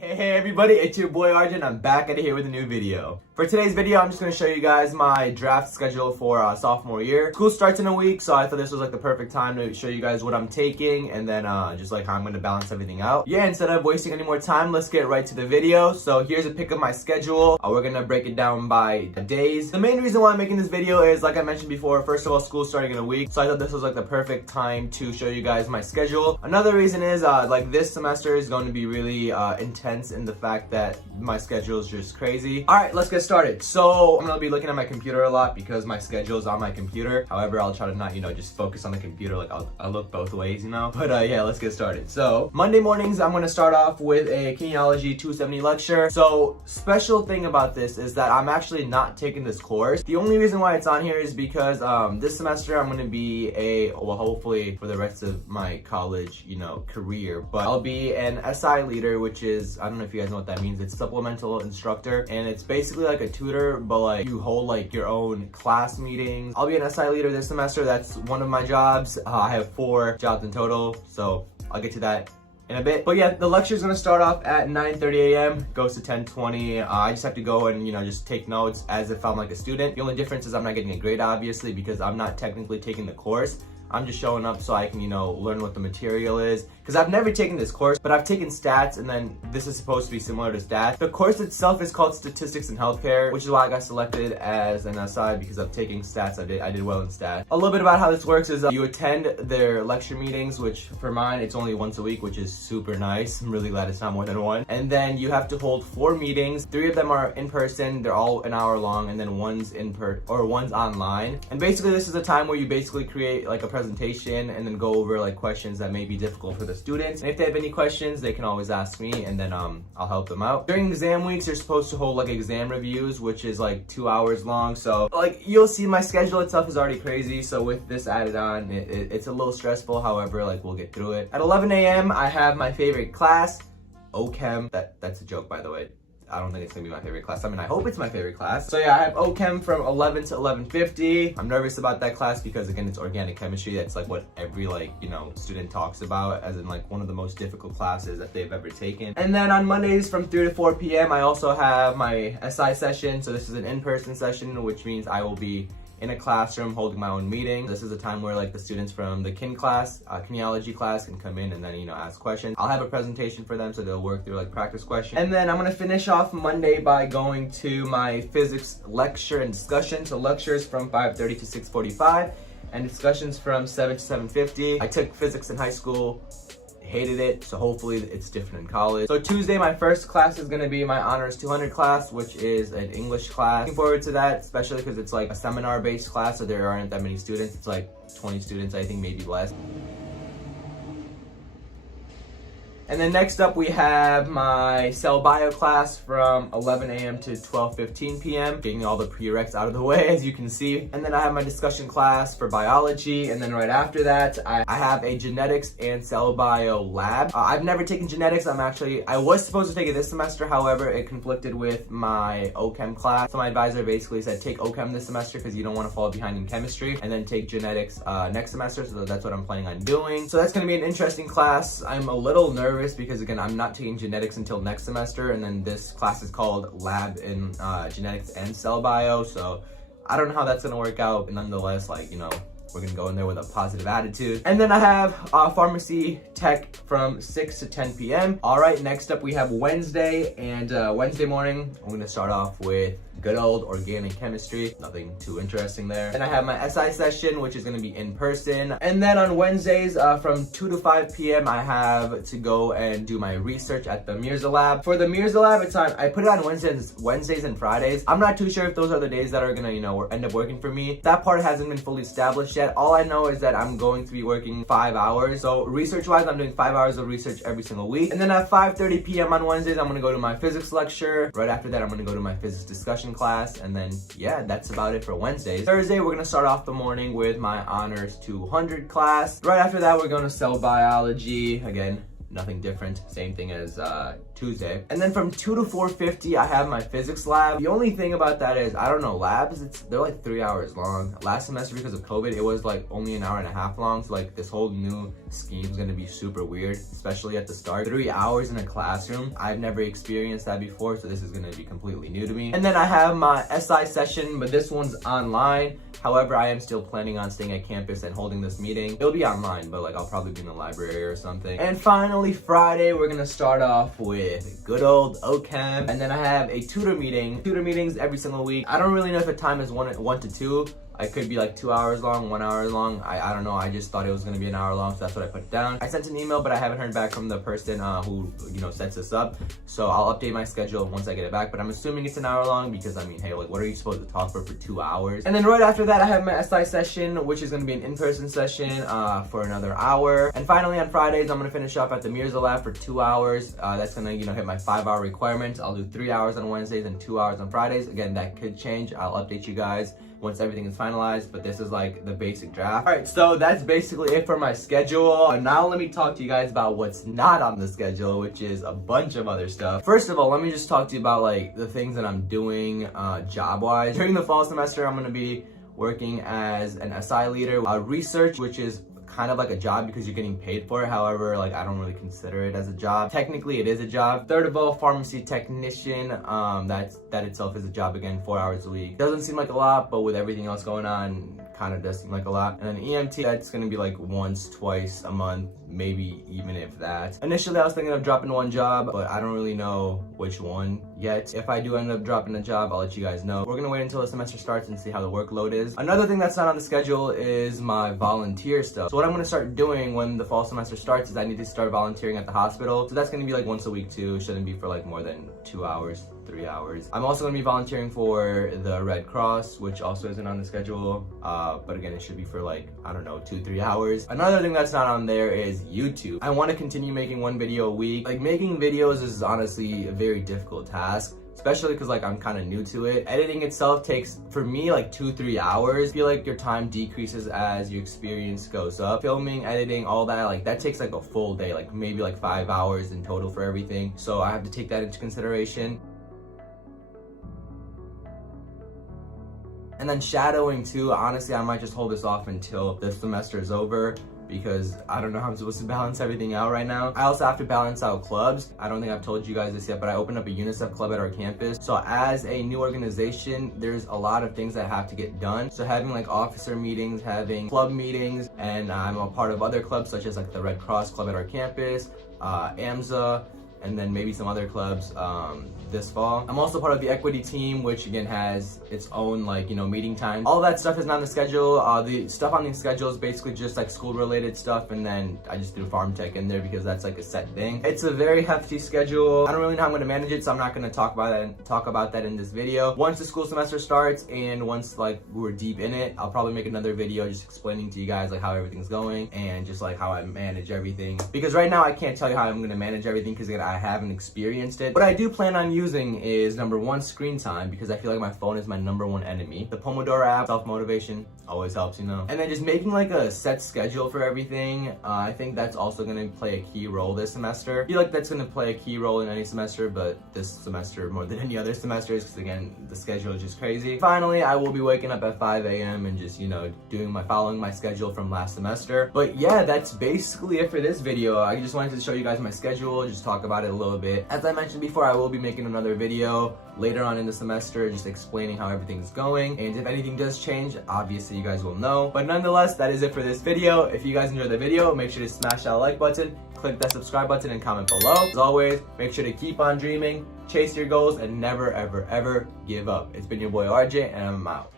Hey everybody, it's your boy Arjun. I'm back at it here with a new video. For today's video, I'm just going to show you guys my draft schedule for sophomore year. School starts in a week, so I thought this was like the perfect time to show you guys what I'm taking and then just like how I'm going to balance everything out. Yeah, instead of wasting any more time, let's get right to the video. So here's a pic of my schedule. We're going to break it down by days. The main reason why I'm making this video is, like I mentioned before, first of all, school's starting in a week, so I thought this was like the perfect time to show you guys my schedule. Another reason is like this semester is going to be really intense in the fact that my schedule is just crazy. All right, let's get started. So I'm gonna be looking at my computer a lot because my schedule is on my computer. However, I'll try to not, just focus on the computer. Like I'll look both ways, But yeah, let's get started. So Monday mornings, I'm gonna start off with a Kinesiology 270 lecture. So special thing about this is that I'm actually not taking this course. The only reason why it's on here is because this semester I'm gonna be hopefully for the rest of my college, career, but I'll be an SI leader, which is, I don't know if you guys know what that means. It's supplemental instructor, and it's basically like a tutor, but like you hold like your own class meetings. I'll be an SI leader this semester. That's one of my jobs. I have 4 jobs in total, so I'll get to that in a bit. But yeah, the lecture is gonna start off at 9:30 a.m. goes to 10:20. I just have to go and just take notes as if I'm like a student. The only difference is I'm not getting a grade, obviously, because I'm not technically taking the course. I'm just showing up so I can, learn what the material is. Because I've never taken this course, but I've taken stats, and then this is supposed to be similar to stats. The course itself is called Statistics in Healthcare, which is why I got selected as an SI, because I'm taking stats. I did well in stats. A little bit about how this works is you attend their lecture meetings, which for mine, it's only once a week, which is super nice. I'm really glad it's not more than one. And then you have to hold 4 meetings. 3 of them are in person. They're all an hour long, and then one's one's online. And basically, this is a time where you basically create like a presentation and then go over like questions that may be difficult for the students. And if they have any questions, they can always ask me, and then I'll help them out. During exam weeks, you're supposed to hold like exam reviews, which is like 2 hours long. So like you'll see my schedule itself is already crazy. So with this added on, it's a little stressful. However, like we'll get through it. At 11 a.m., I have my favorite class, OChem. That's a joke, by the way. I don't think it's gonna be my favorite class. I mean, I hope it's my favorite class. So yeah, I have OChem from 11 to 11:50. I'm nervous about that class because again, it's organic chemistry. That's like what every student talks about as in like one of the most difficult classes that they've ever taken. And then on Mondays from 3 to 4 p.m. I also have my SI session. So this is an in-person session, which means I will be in a classroom holding my own meeting. This is a time where like the students from the kinesiology class can come in and then ask questions. I'll have a presentation for them so they'll work through like practice questions. And then I'm gonna finish off Monday by going to my physics lecture and discussion. So lectures from 5:30 to 6:45 and discussions from 7 to 7:50. I took physics in high school, hated it, so hopefully it's different in college. So Tuesday, my first class is gonna be my Honors 200 class, which is an English class. Looking forward to that, especially because it's like a seminar-based class, so there aren't that many students. It's like 20 students, I think, maybe less. And then next up, we have my cell bio class from 11 a.m. to 12:15 p.m. Getting all the prereqs out of the way, as you can see. And then I have my discussion class for biology. And then right after that, I have a genetics and cell bio lab. I've never taken genetics. I was supposed to take it this semester. However, it conflicted with my OChem class. So my advisor basically said, take OChem this semester because you don't want to fall behind in chemistry, and then take genetics next semester. So that's what I'm planning on doing. So that's going to be an interesting class. I'm a little nervous because again, I'm not taking genetics until next semester, and then this class is called lab in genetics and cell bio, so I don't know how that's gonna work out, but nonetheless, we're gonna go in there with a positive attitude. And then I have pharmacy tech from 6 to 10 p.m. All right, next up we have Wednesday, and Wednesday morning, I'm gonna start off with good old organic chemistry. Nothing too interesting there. And I have my SI session, which is gonna be in person. And then on Wednesdays, from 2 to 5 p.m., I have to go and do my research at the Mirza lab. For the Mirza lab, I put it on Wednesdays and Fridays. I'm not too sure if those are the days that are gonna, end up working for me. That part hasn't been fully established yet. All I know is that I'm going to be working 5 hours. So research-wise, I'm doing 5 hours of research every single week. And then at 5:30 p.m. on Wednesdays, I'm gonna go to my physics lecture. Right after that, I'm gonna go to my physics discussion class, and then yeah, that's about it for Wednesdays. Thursday, we're gonna start off the morning with my Honors 200 class. Right after that, we're going to cell biology. Again, nothing different, same thing as Tuesday. And then from 2 to 4:50, I have my physics lab. The only thing about that is, I don't know, labs, they're like 3 hours long. Last semester, because of COVID, it was like only an hour and a half long. So like this whole new scheme is gonna be super weird, especially at the start. 3 hours in a classroom. I've never experienced that before, so this is gonna be completely new to me. And then I have my SI session, but this one's online. However, I am still planning on staying at campus and holding this meeting. It'll be online, but like I'll probably be in the library or something. And finally, Friday, we're gonna start off with good old OChem. And then I have a tutor meeting. Tutor meetings every single week. I don't really know if the time is 1 to 2. I could be like 2 hours long, 1 hour long. I don't know. I just thought it was gonna be an hour long, so that's what I put down. I sent an email, but I haven't heard back from the person who sets this up. So I'll update my schedule once I get it back. But I'm assuming it's an hour long because I mean, hey, like what are you supposed to talk for 2 hours? And then right after that, I have my SI session, which is gonna be an in-person session for another hour. And finally on Fridays, I'm gonna finish off at the Mirza lab for 2 hours. That's gonna hit my 5-hour requirement. I'll do 3 hours on Wednesdays and 2 hours on Fridays. Again, that could change. I'll update you guys once everything is finalized, but this is like the basic draft. All right, so that's basically it for my schedule. And now let me talk to you guys about what's not on the schedule, which is a bunch of other stuff. First of all, let me just talk to you about like the things that I'm doing job-wise. During the fall semester, I'm gonna be working as an SI leader, research, which is kind of like a job because you're getting paid for it. However, like I don't really consider it as a job. Technically, it is a job. Third of all, pharmacy technician. That itself is a job, again, 4 hours a week. Doesn't seem like a lot, but with everything else going on, kind of does seem like a lot. And then EMT, that's gonna be like once, twice a month, maybe even if that. Initially, I was thinking of dropping one job, but I don't really know which one yet. If I do end up dropping a job, I'll let you guys know. We're gonna wait until the semester starts and see how the workload is. Another thing that's not on the schedule is my volunteer stuff. So what I'm gonna start doing when the fall semester starts is I need to start volunteering at the hospital. So that's gonna be like once a week too. Shouldn't be for like more than 2 hours, 3 hours. I'm also gonna be volunteering for the Red Cross, which also isn't on the schedule. But again, it should be for like, I don't know, 2-3 hours. Another thing that's not on there is YouTube. I want to continue making one video a week. Like making videos is honestly a very difficult task, especially because like I'm kind of new to it. Editing itself takes, for me, like 2-3 hours. I feel like your time decreases as your experience goes up. Filming, editing, all that, like that takes like a full day, like maybe like 5 hours in total for everything. So I have to take that into consideration. And then shadowing too, honestly, I might just hold this off until the semester is over because I don't know how I'm supposed to balance everything out right now. I also have to balance out clubs. I don't think I've told you guys this yet, but I opened up a UNICEF club at our campus. So as a new organization, there's a lot of things that have to get done. So having like officer meetings, having club meetings, and I'm a part of other clubs such as like the Red Cross club at our campus, AMSA, and then maybe some other clubs this fall. I'm also part of the equity team, which again has its own like, meeting time. All that stuff is not on the schedule. The stuff on the schedule is basically just like school related stuff, and then I just threw farm tech in there because that's like a set thing. It's a very hefty schedule. I don't really know how I'm gonna manage it, so I'm not gonna talk about that in this video. Once the school semester starts and once like we're deep in it, I'll probably make another video just explaining to you guys like how everything's going and just like how I manage everything. Because right now I can't tell you how I'm gonna manage everything because again, I haven't experienced it. What I do plan on using is number one, screen time, because I feel like my phone is my number one enemy. The Pomodoro app, self-motivation, always helps, And then just making like a set schedule for everything. I think that's also gonna play a key role this semester. I feel like that's gonna play a key role in any semester, but this semester more than any other semesters, because again, the schedule is just crazy. Finally, I will be waking up at 5 a.m. and just, following my schedule from last semester. But yeah, that's basically it for this video. I just wanted to show you guys my schedule, just talk about it a little bit. As I mentioned before, I will be making another video later on in the semester just explaining how everything's going, and if anything does change, obviously you guys will know. But nonetheless, that is it for this video. If you guys enjoyed the video, make sure to smash that like button, click that subscribe button, and comment below. As always, make sure to keep on dreaming, chase your goals, and never ever ever give up. It's been your boy RJ, and I'm out.